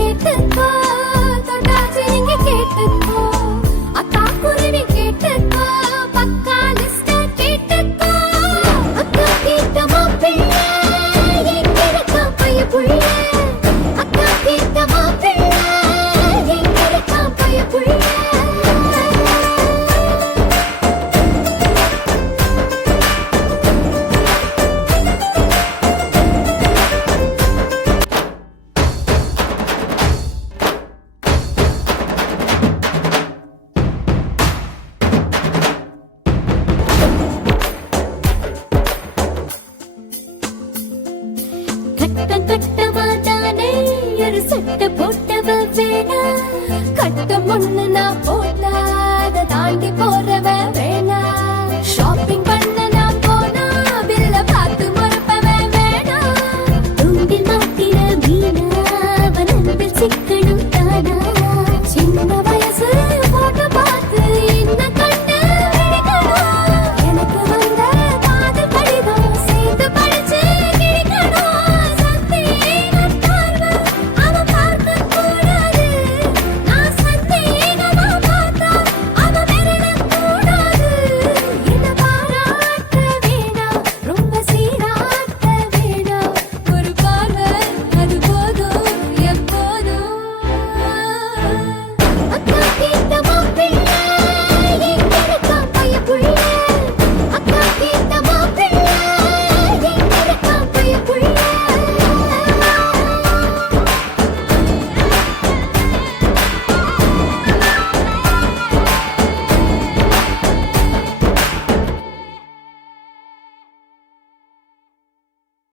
கேட்டுக்கோ தொட்டாச்சு நீங்க கேட்டுக்கோ அக்கா குருவி கேட்டுக்கோ பக்கா லிஸ்ட் கேட்டுக்கோ அக்கா கேட்ட மாப்பிள்ளை எங்க இருக்கா பைய புள்ள அக்கா கேட்ட மாப்பிள்ளை எங்க இருக்கா பைய புள்ள கட்டமாதானே ஒரு சட்டை போட்டவ வேணா கட்டம் ஒண்ணு நான் போட்டா அதை தாண்டி போறவ வேணா ஷாப்பிங் பண்ண நான் போனா பில்ல பார்த்து மறப்பவ வேணா தூண்டில் மாட்டின மீனா அவன் அன்பில் சிக்கன